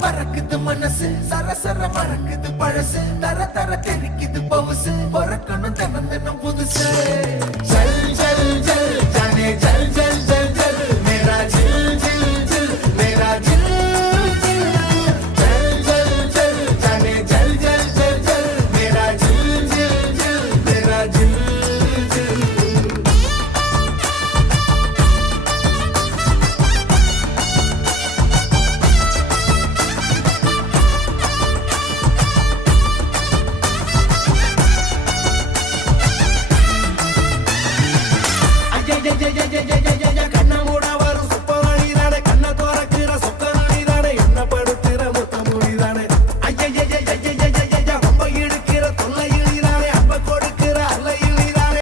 பறக்குது மனசு சரசர மறக்குது பழசு தர தர தெரிக்குது பவுசு பொறக்கணும் தினம் தினம் புதுசு